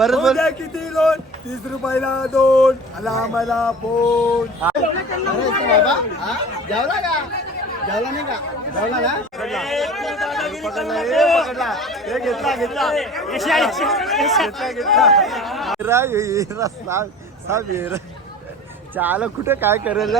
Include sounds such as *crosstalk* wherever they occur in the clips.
परत किती लोन तीस रुपयाला दोन आला आम्हाला फोन अरे बाबा हा? जेवला का जेवला नाही का जेवला ना पकडला ए, पकडला हे घेतला घेतला घेतला घेतला हिरा, हिरा, साब साब हिरा. चाल कुठे काय करेल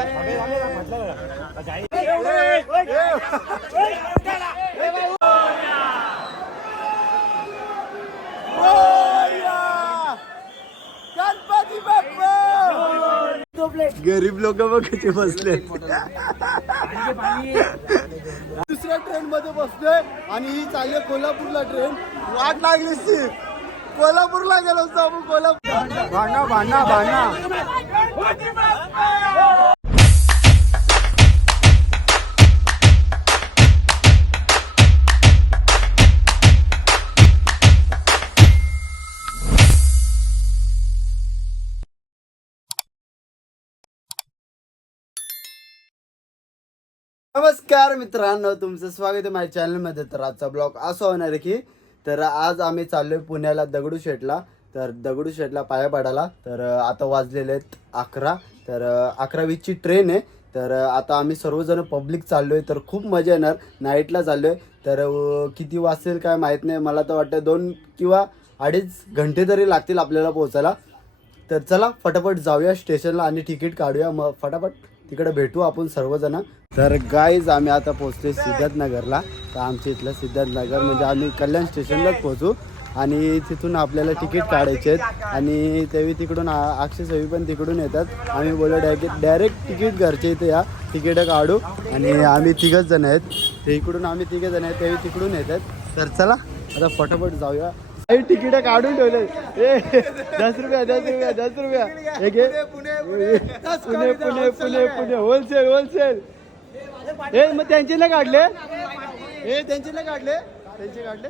गणपती बाप्पा गरीब लोक बघ किती बसले दुसऱ्या ट्रेन मध्ये बसलोय आणि ही चालली कोल्हापूरला ट्रेन वाट लागली ती कोल्हापूरला गेलो होतो आपण कोल्हापूर. भांडा भांडा भांडा नमस्कार मित्रांनो तुमचं स्वागत आहे माझ्या चॅनलमध्ये तर आजचा ब्लॉग असं होणार आहे की तर आज आम्ही चाललो आहे पुण्याला दगडूशेठला तर दगडूशेठला पाया पडायला. तर आता वाजलेले आहेत अकरा. तर अं, अकरा वीसची ट्रेन आहे. तर आता आम्ही सर्वजण पब्लिक चाललो आहे तर खूप मजा येणार. नाईटला चाललो आहे तर किती वाजतील काय माहीत नाही. मला तर वाटतं दोन किंवा अडीच घंटे तरी लागतील आपल्याला पोहोचायला. तर चला फटाफट जाऊया स्टेशनला आणि तिकीट काढूया. मग फटाफट तिकडे भेटू आपण सर्वजण. तर गाईज आम्ही आता पोहोचले सिद्धार्थनगरला. तर आमच्या इथलं सिद्धार्थनगर म्हणजे आम्ही कल्याण स्टेशनलाच पोहोचू. आणि तिथून आपल्याला तिकीट काढायचे आहेत. आणि तेवी तिकडून आ- पण तिकडून येतात. आम्ही बोललो डायरेक्ट डायरेक्ट तिकीट घरचे इथे या. तिकीटं काढू. आणि आम्ही तिघच जण आहेत. ते इकडून आम्ही तिघ जण आहेत तेव्हा तिकडून येतात. तर चला आता फटाफट जाऊया. काही तिकीट काढून ठेवले ए दस रुपया दस रुपया दस रुपया. हे. घे Pune Pune. Pune Pune wholesale wholesale. ए मग त्यांचे नाही काढले? ए त्यांचे नाही काढले? त्यांचे काढले?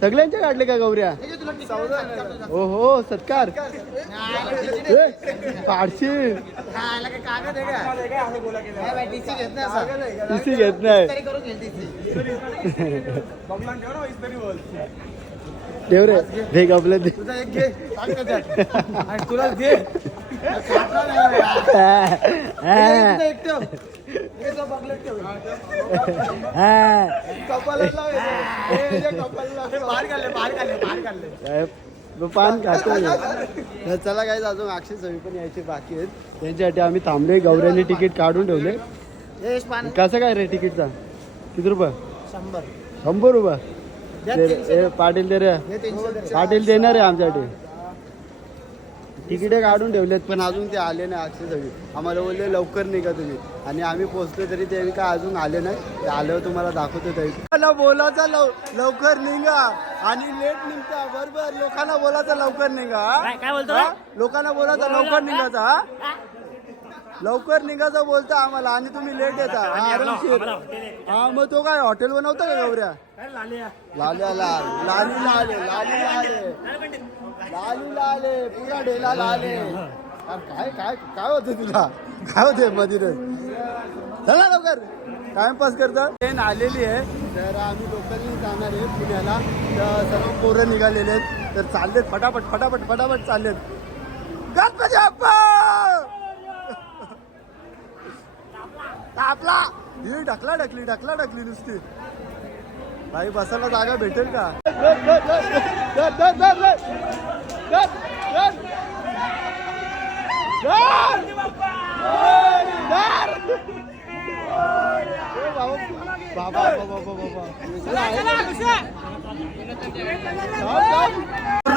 सगळ्यांचे काढले का गौऱ्या? हो हो सत्कार काढशील टीसी घेत नाही. ठेव रे हे दे. तुला घे *laughs* पान खातो चला काय अजून अक्षय सवी पण यायचे बाकी आहेत. त्यांच्यासाठी आम्ही थांबलोय. गौऱ्याने तिकीट काढून ठेवले कसं काय रे तिकीटचा? किती रुपये? शंभर. शंभर रुपये? पाटील दे रे. पाटील देणार आहे आमच्यासाठी. तिकीटे काढून ठेवलेत पण अजून ते आले नाही अक्षय सगळी. आम्हाला बोलले लवकर निघा तुम्ही. आणि आम्ही पोहोचलो तरी ते काय अजून आले नाही? ते आल्यावर तुम्हाला दाखवतो तरी मला बोलायचा लव लवकर निघा. आणि लेट निघता. बरोबर लोकांना बोलायचं लवकर निघा हा? लोकांना बोलायचं लवकर निघायचा? लवकर निघायचं बोलता आम्हाला. आणि तुम्ही लेट येता. हा, आरामशीर. हा मग तो काय हॉटेल बनवता का गौऱ्या? लाल्या? लाल. लाली लाले लाली लाले लाली लाले पुरा ढेला लाले काय काय काय होते तुला? काय होते मध्ये चला लवकर. टाइमपास करता. ट्रेन आलेली आहे. तर आम्ही लोकलनी जाणार आहे पुण्याला. तर सर्व पोरं निघालेले आहेत. तर चाललेत फटाफट फटाफट फटाफट चाललेत. गणपती बाप्पा! आपला. ही ढकला ढकली ढकला ढकली नुसती. काही बसायला जागा भेटेल का. ए, बाबा बाबा बाबा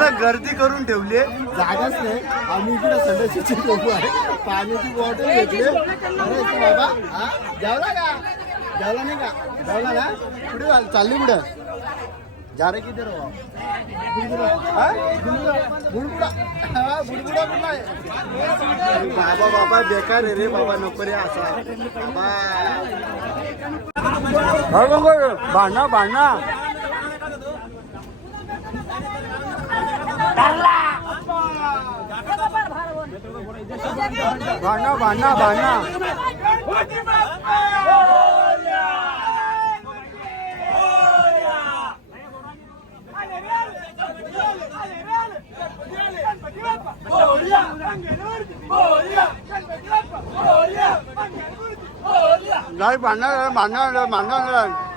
पूर्ण गर्दी करून ठेवली आहे. जागाच नाही. आम्ही इकडे संडाशीची लोक आहे. पाण्याची बॉटल घेतली अरे बाबा हा? जेवला का? जेवला नाही का? जेवला ना? कुठे चाल- चालली कुठं जा रे किती रो हा, बाबा बाबा बेकार रे बाबा नको रे असा. बाबा. भांडणा भांडणा. धरला भांडा भांडा भांडा भांडणार भांडणार भांडणार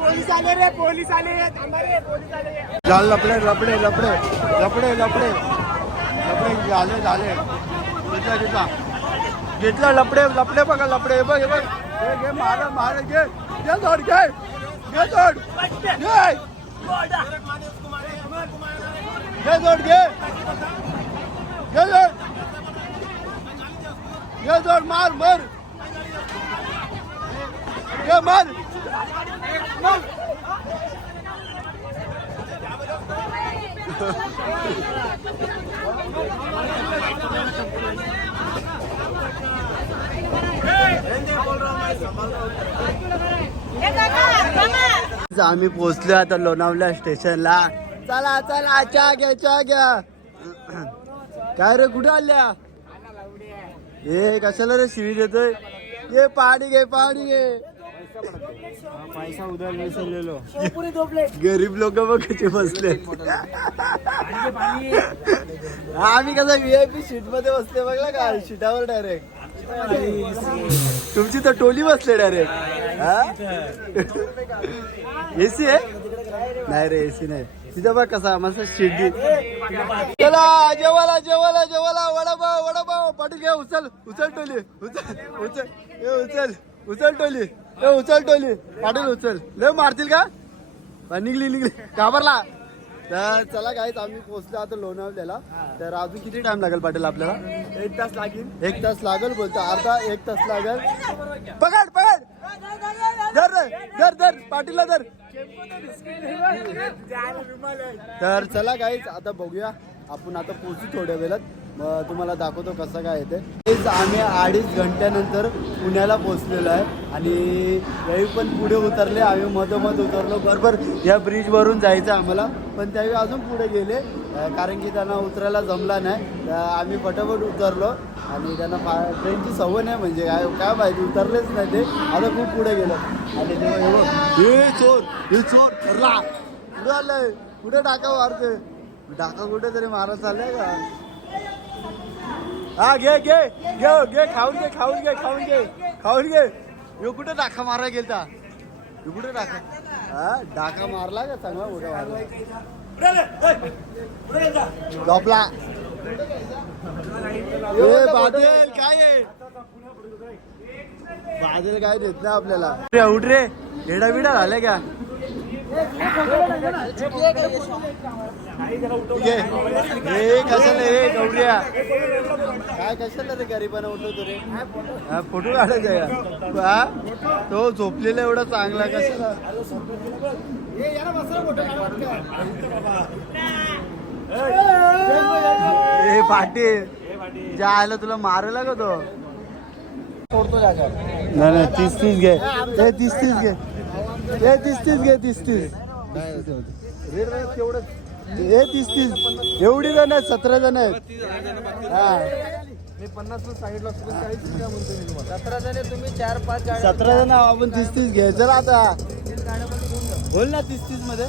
पोलीस आले रे पोलीस आले पोलीस आले लपडे लपडे लपडे लपडे लपडे लपडे झाले झाले घेतला घेतला घेतला लपडे लपडे बघा लपडे हे बघ हे बघ हे घे मार मार घे घे जोड घे घे जोड घे घे जोड घे घे जोड घे जोड मार मार मार मार आम्ही पोहोचलो आता लोणावल्या स्टेशनला. चला चला चा घ्या चा घ्या. काय रे कुठे आल्या? ए कशाला रे शिवी देतोय? ये पाणी घे पाणी घे पैसा उधर विसरलेलो गरीब लोक बघ कसे बसले आम्ही कसं व्हीआयपी सीटमध्ये बसले बघला का सीटावर डायरेक्ट तुमची तर टोली बसले डायरेक्ट एसी आहे? नाही रे एसी नाही. तिथं बघ कसा मस्त दे चला जेवाला जेवाला जेवाला वडापाव वडापाव. पाटील घे उचल. उचल टोली. उचल. उचल. ए उचल. उचल टोली. ए उचल टोली. पाटील उचल. लय मारतील का? निघली निघली. घाबरला. तर चला काय आम्ही पोहोचलो आता लोणावल्याला तर अजून किती टाइम लागेल पाटील आपल्याला? एक तास लागेल. एक तास लागेल बोलतो. अर्धा एक तास लागेल. पकड पकड. धर धर धर पाटीलला धर. तर चला काहीच आता बघूया. आपण आता पोहोचू थोड्या वेळात. तुम्हाला दाखवतो कसं काय येते आम्ही अडीच घंट्यानंतर पुण्याला पोहोचलेलो आहे. आणि रवी पण पुढे उतरले आम्ही मधोमध उतरलो. बरोबर या ब्रिजवरून जायचं आम्हाला. पण त्यावेळी अजून पुढे गेले कारण की त्यांना उतरायला जमला नाही. तर आम्ही फटाफट उतरलो. आणि त्यांना फा- ट्रेनची सवय नाही म्हणजे काय काय माहिती उतरलेच नाही ते. आता खूप पुढे गेलो. आणि तेव्हा हे हे चोर हे चोर. ठरला कुठे आलंय. कुठे टाका मारते टाका कुठे तरी मारत चाललंय का? हा घे घे. घे घे खाऊन घे खाऊन घे खाऊन घे. खाऊन घे. यो कुठे डाका मारा गेलता? यो कुठे डाका? हा डाका मारला का चांगला? कुठे मारला. झोपला बादल काय आहे? बादल काय देत नाही आपल्याला. रे उठ रे. एडा बिडा झाले का हे कशाला हे गौऱ्या? काय कशाला रे गरीबाना उठवतो रे? हा, फोटो काढायचा का? तो झोपलेला एवढा चांगला कशाला? ए पाटील ज्या आलं तुला मारायला का तो? नाही नाही तीस तीस घे. ए तीस तीस घे. ए तीस तीस घे तीस तीस. ए तीस तीस. एवढी जण आहेत सतरा जण आहेत. हा. मी पन्नास सांगितलं सतरा जण तुम्ही चार पाच सतरा जण आहो, आपण तीस तीस घे. चला आता. बोल ना तीस तीसमध्ये.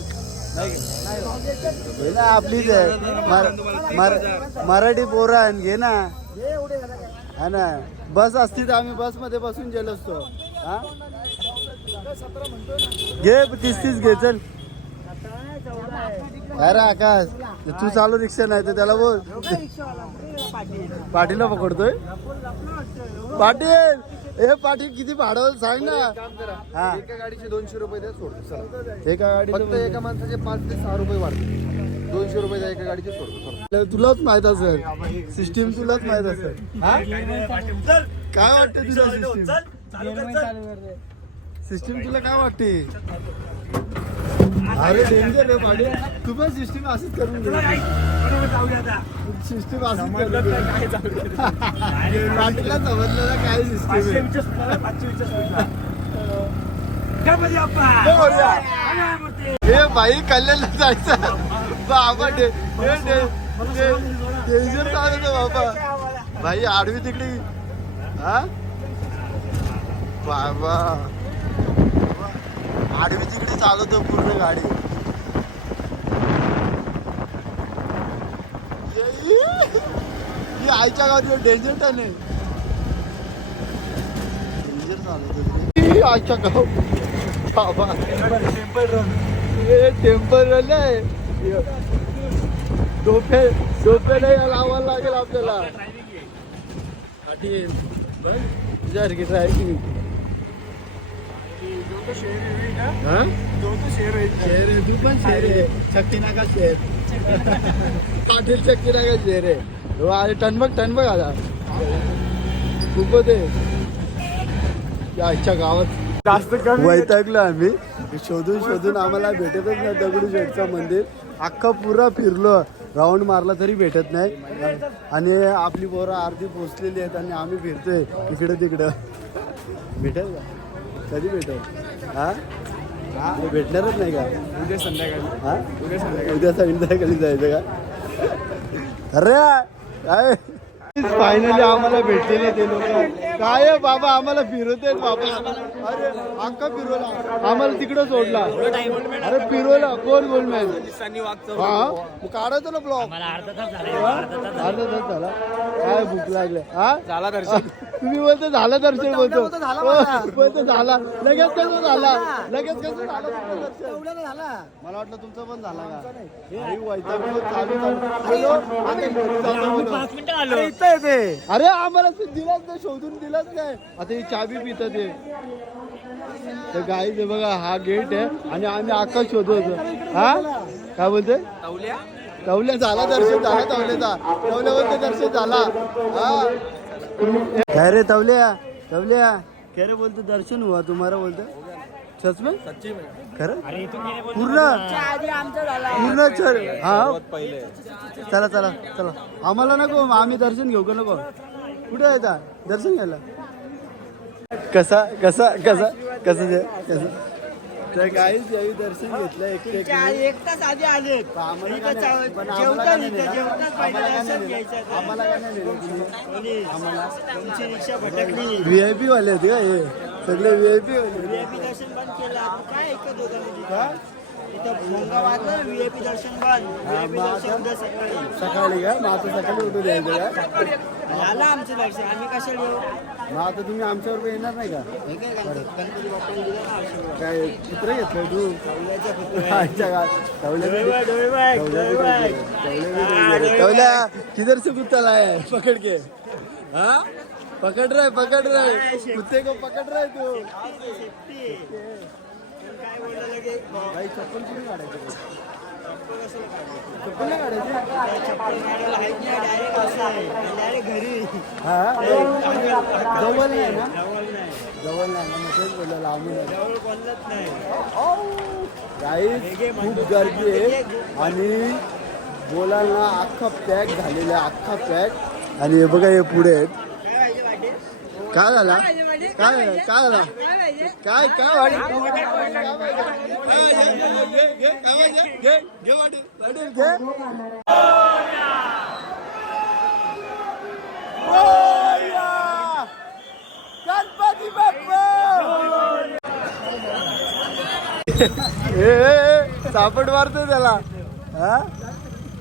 होय ना आपलीच आहे मर- मर- मराठी पोरं आहे, घे ना. हा ना. बस असती तर आम्ही बसमध्ये बसून गेलो असतो. हा? घे तीस तीस घे चल. अरे आकाश तू चालू रिक्षा नाही तर त्याला बोल. पाटीलला पकडतोय? पाटील! ए पाटील किती भाडं? सांग ना. हा. एका गाडीचे दोनशे रुपये द्या सोडतो चला. एका गाडीचं फक्त एका माणसाचे पाच ते सहा रुपये वाढते दोनशे रुपये द्या एका गाडीचे सोडतो चला. तुलाच माहीत असेल. सिस्टीम तुलाच माहीत असेल. हा? काय वाटतं तुला सिस्टीम सिस्टीम तुला काय वाटते अरे डेंजर पाडे तू पण सिस्टीम असंच करून घे. सिस्टीम असंच करून घे. पाटीलला समजलं काय सिस्टीम हे भाई कल्याणला जायचं. बाबा डे डेंजर बाबा. भाई आडवी तिकडे. हा? बाबा. आडवी तिकडे चालवतो पूर्ण गाडी. ही आईच्या गावात डेंजर टन आहे डेंजर चालवतो आईच्या गाव. बाबा. हे टेम्पल रन आहे डोफे डोफे नाही लावायला लागेल आपल्याला. की ड्रायव्हिंग शेर आहे तू पण शेर आहे. शक्ती नाका शेर पाटील शक्ती नाका शेर आहे. हो अरे टन बघ टन बघ आता खूपच आहे. या आजच्या गावात. जास्त कमी वैतागलो आम्ही. शोधून शोधून आम्हाला भेटतच नाही दगडूशेठचं मंदिर. अख्खा पुरा फिरलो. राऊंड मारला तरी भेटत नाही. आणि आपली पोरं अर्धी पोचलेली आहेत आणि आम्ही फिरतोय इकडं तिकडं. भेटेल का? कधी भेटेल? हा? भेटणारच नाही का? उद्या संध्याकाळी. हा? उद्या संध्याकाळी. उद्या संध्याकाळी जायचं का? अरे! काय? फायनली आम्हाला भेटलेले ते लोक. काय आहे बाबा आम्हाला फिरवते बाबा. अरे अख्खा फिरवला. आम्हाला तिकडं सोडला अरे फिरवला. कोण गोल्डमॅन हा? मग काढायचं ना ब्लॉक अर्धा तास झाला. काय भूक लागले? हा? झाला दर्शन. तुम्ही बोलतो झालं दर्शन बोलतो बोलतो. झाला लगेच कसं झाला? लगेच कसं झालं? मला वाटलं तुमचं पण झाला का? अरे आम्हाला ते दिलाच नाही शोधून दिलाच नाही. आता ही चाबी पित ते. तर गाई ते बघा हा गेट आहे आणि आम्ही आकाश शोधतो हा? काय बोलते तवल्या? झाला दर्शन झाला तवल्याचा तवल्यावर दर्शन झाला. हा. काय रे तवल्या? तवल्या? काय रे बोलतो दर्शन हुआ तुम्हाला बोलतो. सच में खरं? पूर्ण? पूर्ण चल हा? चला चला चला. आम्हाला नको आम्ही दर्शन घेऊ का नको? कुठे येता दर्शन घ्यायला? कसा कसा कसा कसं कसं तर काहीच यावी दर्शन घेतलं. एक तास आधी आले. आम्हाला इथं काय नाही- चाव- पण जेवतात आम्हाला काय नाही इथं, नेलं? जेवतात पहिले आम्हाला काय दर्शन नाही. घ्यायचं नेलं? तर. आम्हाला काय नाही. नेलं तुम्ही कोणी? तुमची रिक्षा भटकली व्ही आय पी वाले होते का हे? सगळे व्ही आय पी वाले व्हीआयपी दर्शन बंद केलं. आता काय ऐकत होता मी तिथं? इथं भोंगा वाजला व्हीआयपी दर्शन बंद. व्हीआयपी मग दर्शन आता? उद्या सकाळी. सकाळी का? मग आता सकाळी उठून यायचं का झालं आमचं दर्शन. आम्ही कशाला येऊ? मग आता तुम्ही आमच्यावर येणार नाही का? काय चित्र घेतलंय तू. हा. तवल्या किधर से कुत्ता लाया है? पकड़ के। हाँ? पकड़ रहा है पकड़ रहा है। कुत्ते को पकड़ रहा है तू. काय बोललं लगे भाई चप्पल कुठे काढायचं? आहे जवळ नाही ना जवळ नाही ना बोललं लांबून आहे. नाही गाईस खूप गर्दी आहे आणि बोलायला अख्खा पॅक झालेला आहे अख्खा पॅक आणि हे बघा हे पुढे आहेत काय झाला काय काय झाला काय काय! गणपती बाप्पा! सापड मारतोय त्याला. हा?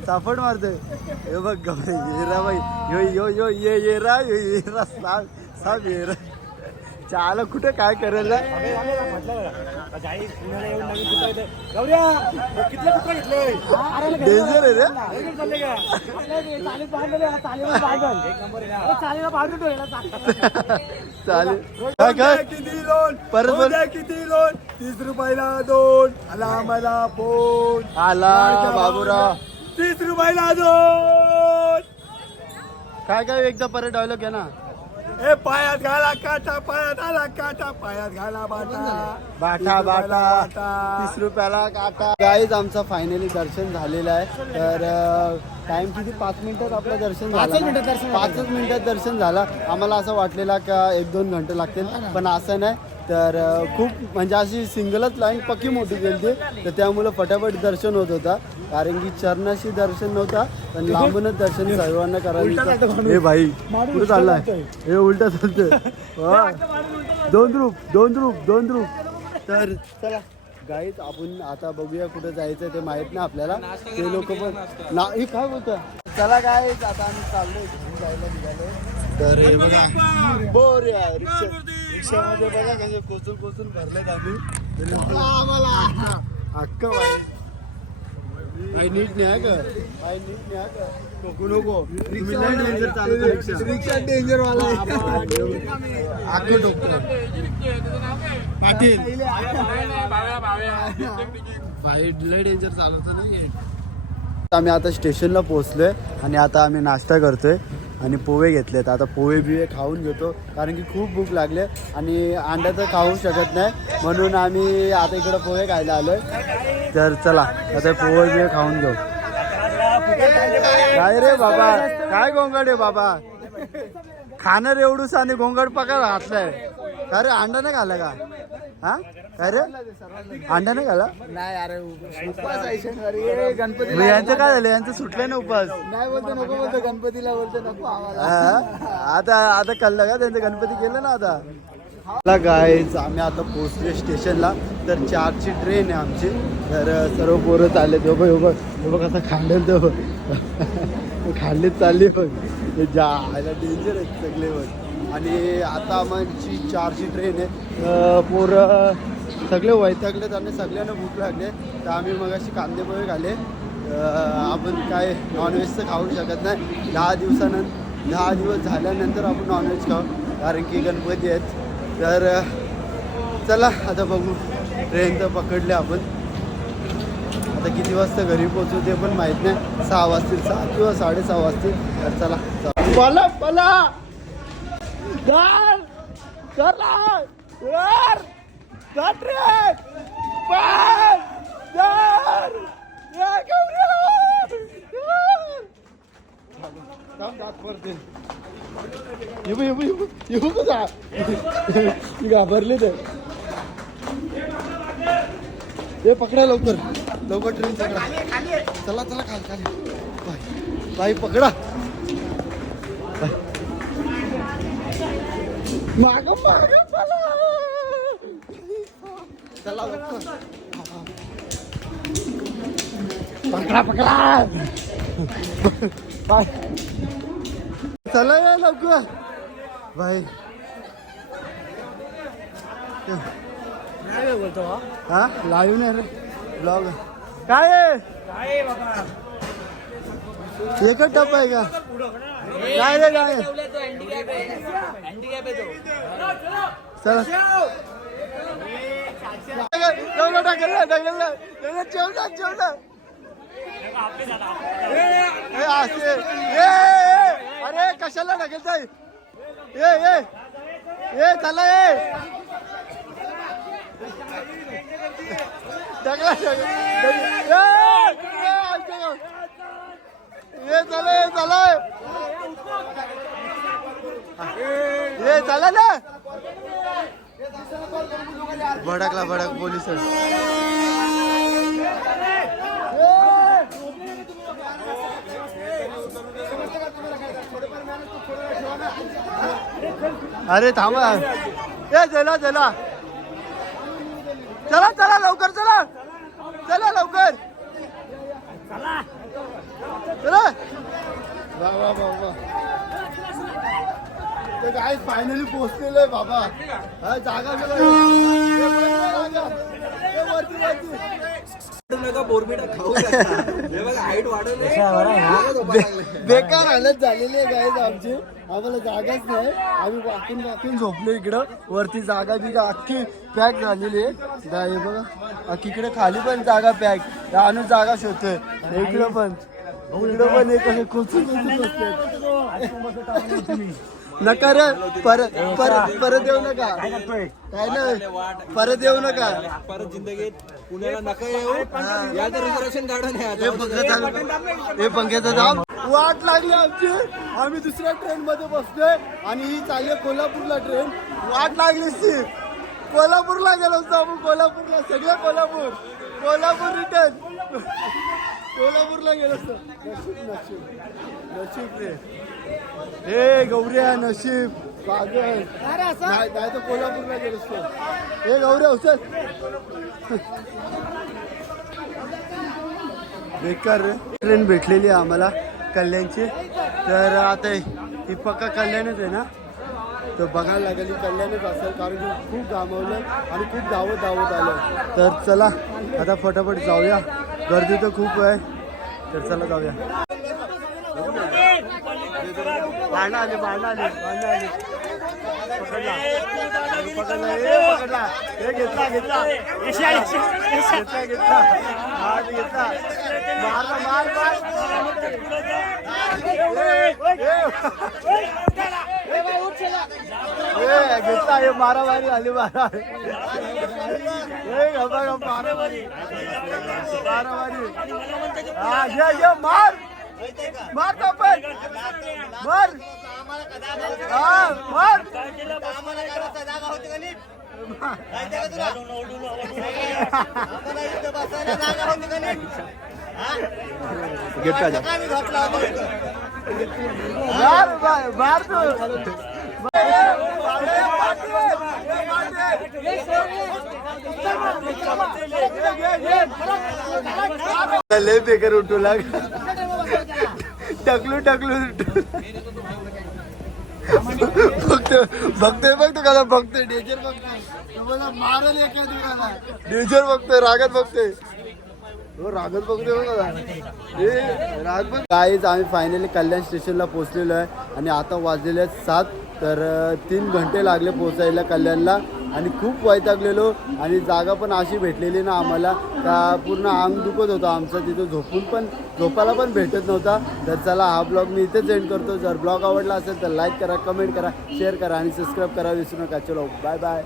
सापड मारतोय. हे बघ गौरी येरा बाई. यो यो यो ये येरा यो येरा साप साप येरा चाल कुठे काय करेल ना? डेंजर आहे रे. चालेल काय काय? किती लोन? परत बोल. किती लोन? तीस रुपयाला दोन आला मला फोन. आला बाबूराव. तीस रुपयाला दोन. काय काय एकदा परत डायलॉग घ्या ना. ए पायात घाला काटा पायात आला काटा पायात घाला बाटा. बाटा तीस रुपयाला बाटा. तीस रुपयाला काटा. गाईज आमचं फायनली दर्शन झालेलं आहे. तर टाइम किती? पाच मिनिटात आपलं दर्शन झालं पाचच? मिनिटात दर्शन झालं. पाचच मिनिटात दर्शन झालं. आम्हाला असं वाटलेलं का एक दोन घंटे लागतील पण असं नाही. तर खूप म्हणजे अशी सिंगलच लाईन पक्की मोठी गेली तर त्यामुळं फटाफट दर्शन होत होता. कारण की चरणाशी दर्शन नव्हता पण लांबूनच दर्शन सर्वांना करायला हे भाई कुठं चाललाय? *laughs* हे उलटा चालतोय. दोन रूप दोन रूप दोन रूप. तर चला गाईत आपण आता बघूया कुठं जायचं ते माहीत नाही आपल्याला. ते लोक पण ना हे काय बोलतोय? चला काय आता आम्ही चाललोय जायला निघालोय. तर हे बघा. बोर यार रिक्षा रिक्षामध्ये बघा कसे कोचून कोचून भरलेत आम्ही आम्हाला! नीट नको तुम्ही लय डेंजर चालवता रिक्षा रिक्षा डेंजर वाला आगे टोकतो पाटील. बाई लय डेंजर चालवतो नाही आम्ही आता स्टेशनला पोहोचलोय आणि आता आम्ही नाश्ता करतोय. आणि पोहे घेतलेत. आता पोहे बिहे खाऊन घेतो कारण की खूप भूक लागले आणि अंडा तर खाऊ शकत नाही. म्हणून आम्ही आता इकडं पोहे खायला आलोय. तर चला आता पोहे बिहे खाऊन घेऊ. काय रे बाबा? काय गोंगाट आहे बाबा? खाणार एवढूस आणि गोंगाट पकड घातलाय अरे अंडा नाही खाल्ला का? हा? अंडा नाही खाल्ला नाही अरे उपास आहे शनिवारी ए, गणपती मग यांचं काय? झालं यांचं सुटलं ना उपास. नाही बोलतो नको बोलतो गणपतीला बोलतो नको आम्हाला. हा? आता आता कळलं का? त्यांचं गणपती केलं ना आता? गायच आम्ही आता पोहोचले स्टेशनला. तर चारची ट्रेन आहे आमची. तर सर्व पोरं चालले ते बघ बघ हे बघ आता खांडेल ते. *laughs* खांडीत चालली बघ ते जा आयला डेंजर आहेत सगळे बघ आणि आता आमची चारची ट्रेन आहे. अ, पोरं सगळे वैतागलेत आणि सगळ्यांना भूक लागले तर आम्ही मग अशी कांदेपोहे खाले आपण काय नॉनव्हेज तर खाऊ शकत नाही. दहा दिवसानंतर दहा दिवस झाल्यानंतर आपण नॉनव्हेज खाऊ कारण की गणपती आहेत. तर चला आता बघू. ट्रेन तर पकडले आपण. आता किती वाजता घरी पोहोचू ते पण माहीत नाही. सहा वाजतील सहा किंवा साडेसहा वाजतील. तर चला चला. पला पला! चल चला वर जा ट्रेन पण जर या गौऱ्या येऊ येऊ येऊ येऊ कसा मी घाबरले ते हे पकडा लवकर. लवकर ट्रेन पकडा. चला चला खाली खाली. बाई बाई पकडा. माग माग चला चला लवकर पकडा पकडा बाय चला या लवकर बाय बोलतो हा लाईव्ह नाही रे ब्लॉग काय आहे? एकच टप्पा आहे का काय रे काय चला टाकेल ना टाकेल ना लवकर जेव ना जेव ना ए, असे ए, ए, अरे कशाला टाकेल ताई ए ए ए चला ए टाकला ये चला ये चला ये चला ना? भडकला भडक पोलीस अरे थांबा. ए चला चला चला चला लवकर चला. चला लवकर. वा वा वा वा. ते काय फायनली पोहोचलेलं आहे बाबा. हा जागा बेकार हालत झालेली आहे गाईज आमची. आम्हाला जागाच नाही. आम्ही वाकून वाकून झोपलो इकडं. वरती जागा बिगा अख्खी पॅक झालेली आहे. हे बघा. अख्खी इकडे खाली पण जागा पॅक आणून जागा शोधतोय. इकडं पण. बसतोय. नका रे परत परत परत येऊ नका. काय नाही. परत येऊ नका. परत जिंदगीत पुण्याला नका येऊ. या तर रिझर्वेशन या हे पंख्याचा हे पंख्याचा दाम वाट लागली आमची. आम्ही दुसऱ्या ट्रेन मध्ये बसलोय आणि ही चालली कोल्हापूरला ट्रेन वाट लागली ती. कोल्हापूरला गेलो होतो आपण. कोल्हापूरला सगळे कोल्हापूर. कोल्हापूर रिटर्न कोल्हापूरला गेलो असतो. नशीब नशीब. नशीब रे. हे गौऱ्या नशीब. कागद नाही तर कोल्हापूरला गेलो असतो. हे गौऱ्या औषध बेकार रे. ट्रेन भेटलेली आहे आम्हाला कल्याणची. तर आता ही पक्का कल्याणच आहे ना? तर बघायला लागेल कल्याणच असेल कारण की खूप घामवलं आणि खूप धावत धावत आलं. तर चला आता फटाफट जाऊया. गर्दी तर खूप आहे. तर चला जाऊया. भांडणं आली भांडणं आली भांडणं आली. पकडला. पकडला. पकडला. हे घेतला घेतला. घेतला घेतला हा घेतला. मार मार मार. घेतला हे मारामारी झाली मारामारी हे मारामारी मारामारी हा घे घे मार मार कापड मार हा मार घेतला मार मार तू लय बेकार उठू लाग. टकलू टकलू फक्त बघतोय बघतो का बघतोय डेजर बघतोय मारल एका दिवसाला. डेजर बघतोय रागत बघतोय. हो रागत बघतोय रागत काहीच आम्ही फायनली कल्याण स्टेशनला पोहोचलेलो आहे आणि आता वाजलेले आहेत सात तर तीन घंटे लागले पोचायला कल्याणला आणि खूप वैतागलेलो आणि जागा पण अशी भेटलेली ना आम्हाला. का पूर्ण अंग दुखत होतं आमचं तिथं झोपून पण झोपायला पण भेटत नव्हता. तर चला हा ब्लॉग मी इथेच एंड करतो. जर ब्लॉग आवडला असेल तर लाईक करा कमेंट करा शेअर करा आणि सबस्क्राईब करा. विसरू नका. चलो बाय बाय